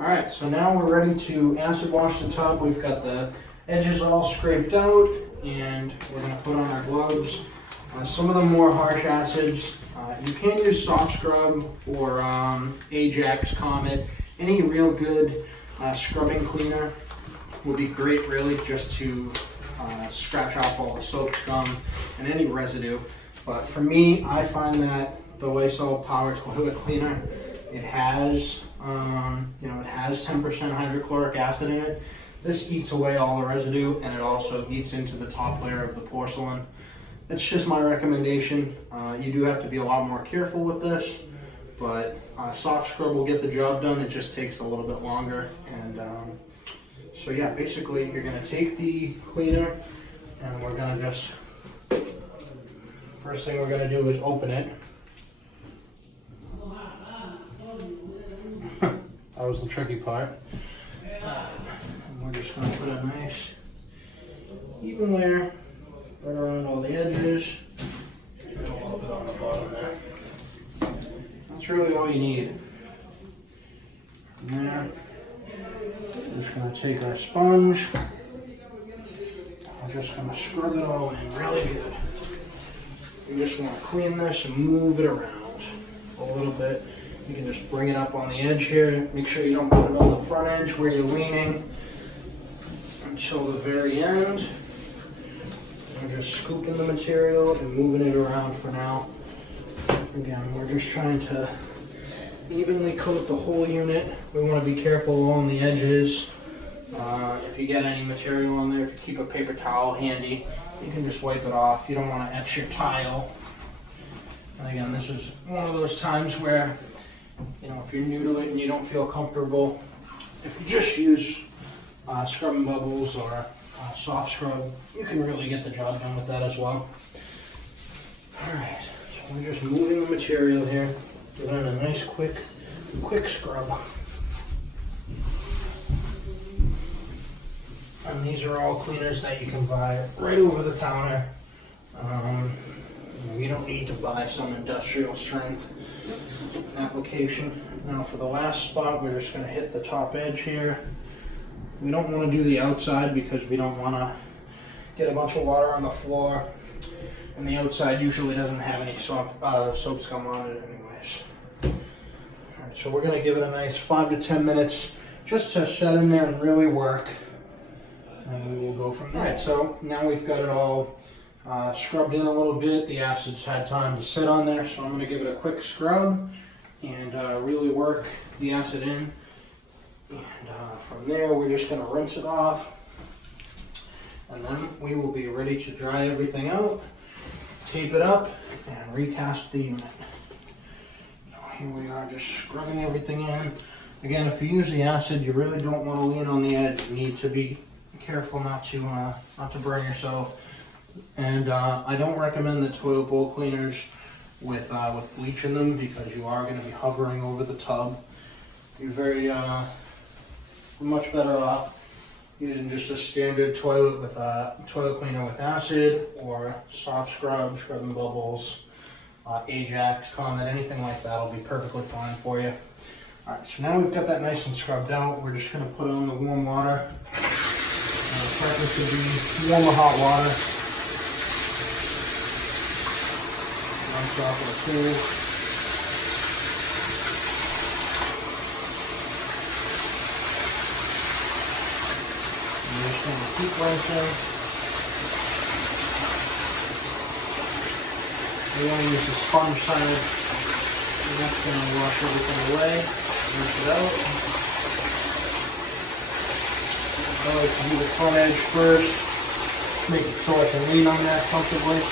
Alright, so now we're ready to acid wash the tub. We've got the edges all scraped out, and we're going to put on our gloves. Some of the more harsh acids, you can use soft scrub or Ajax, Comet. Any real good scrubbing cleaner would be great, really, just to scratch off all the soap, scum, and any residue. But for me, I find that the Lysol Power Toilet Cleaner, it has, it has 10% hydrochloric acid in it. This eats away all the residue, and it also eats into the top layer of the porcelain. That's just my recommendation. You do have to be a lot more careful with this, but soft scrub will get the job done. It just takes a little bit longer. And so yeah, basically you're gonna take the cleaner and we're gonna just, first thing we're gonna do is open it. That was the tricky part. And we're just gonna put a nice even layer right around all the edges, and a little bit on the bottom there. That's really all you need. From there, we're just going to take our sponge. We're just going to scrub it all in really good. You just want to clean this and move it around a little bit. You can just bring it up on the edge here. Make sure you don't put it on the front edge where you're leaning until the very end. We're just scooping the material and moving it around for now. Again, we're just trying to evenly coat the whole unit. We want to be careful along the edges. If you get any material on there, if you keep a paper towel handy, you can just wipe it off. You don't want to etch your tile. And again, this is one of those times where, if you're new to it and you don't feel comfortable, if you just use scrubbing bubbles or soft scrub, you can really get the job done with that as well. Alright, so we're just moving the material here, giving it a nice quick scrub. And these are all cleaners that you can buy right over the counter. You don't need to buy some industrial strength application. Now for the last spot, we're just going to hit the top edge here. We don't want to do the outside because we don't want to get a bunch of water on the floor, and the outside usually doesn't have any soap scum on it anyways. Alright, so we're going to give it a nice 5 to 10 minutes just to set in there and really work, and we will go from there. Alright, so now we've got it all scrubbed in a little bit. The acid's had time to sit on there, so I'm going to give it a quick scrub and really work the acid in. And from there, we're just going to rinse it off, and then we will be ready to dry everything out, tape it up, and recast the unit. Here we are, just scrubbing everything in. Again, if you use the acid, you really don't want to lean on the edge. You need to be careful not to burn yourself. And I don't recommend the toilet bowl cleaners with bleach in them, because you are going to be hovering over the tub. You're much better off using just a standard toilet cleaner with acid, or soft scrub, scrubbing bubbles, Ajax, Comet, anything like that will be perfectly fine for you. Alright, so now we've got that nice and scrubbed out. We're just going to put on the warm water. The preference would be warm or hot water. Rinse off with a tool. I'm just going to keep rinsing. We want to use the sponge side, and that's going to wash everything away. Rinse it out. I like to do the front edge first, make it so I can lean on that comfortably.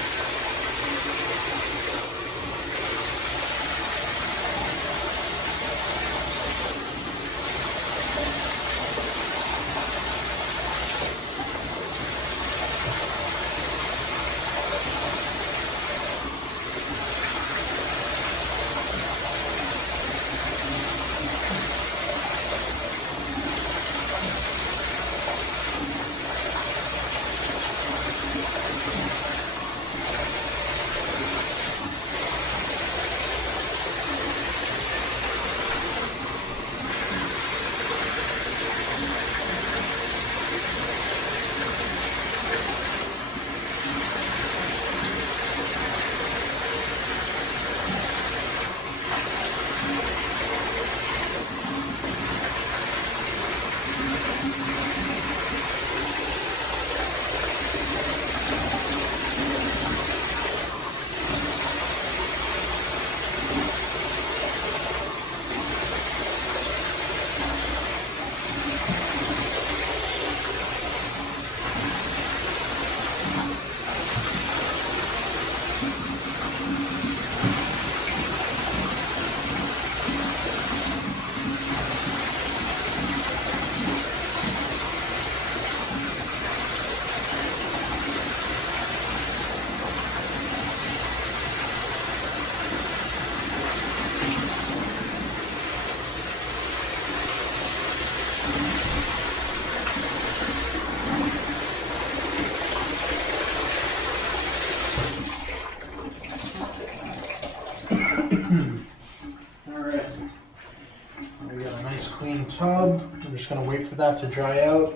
nice clean tub. I'm just going to wait for that to dry out,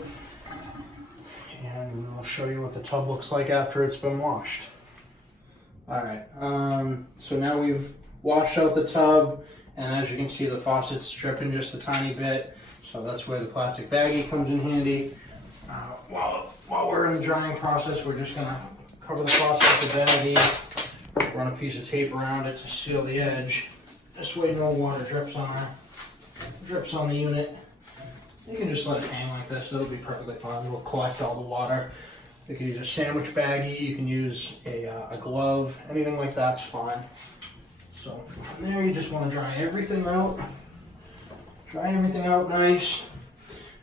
and we'll show you what the tub looks like after it's been washed. Alright, so now we've washed out the tub, and as you can see the faucet's dripping just a tiny bit, so that's where the plastic baggie comes in handy. While we're in the drying process, we're just going to cover the faucet with the baggie, run a piece of tape around it to seal the edge. This way no water drips on the unit. You can just let it hang like this, it'll be perfectly fine. We'll collect all the water. You can use a sandwich baggie, you can use a glove, anything like that's fine. So from there you just want to dry everything out. Dry everything out nice.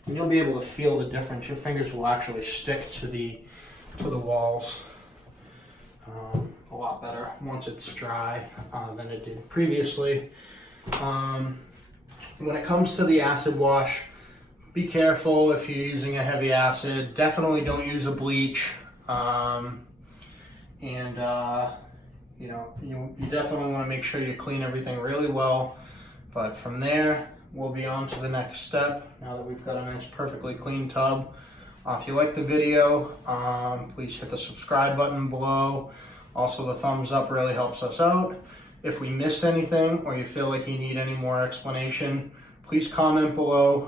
And you'll be able to feel the difference. Your fingers will actually stick to the walls a lot better once it's dry than it did previously. When it comes to the acid wash, be careful if you're using a heavy acid. Definitely don't use a bleach. You know, you definitely want to make sure you clean everything really well. But from there, we'll be on to the next step now that we've got a nice perfectly clean tub. If you like the video, please hit the subscribe button below. Also, the thumbs up really helps us out. If we missed anything or you feel like you need any more explanation, please comment below.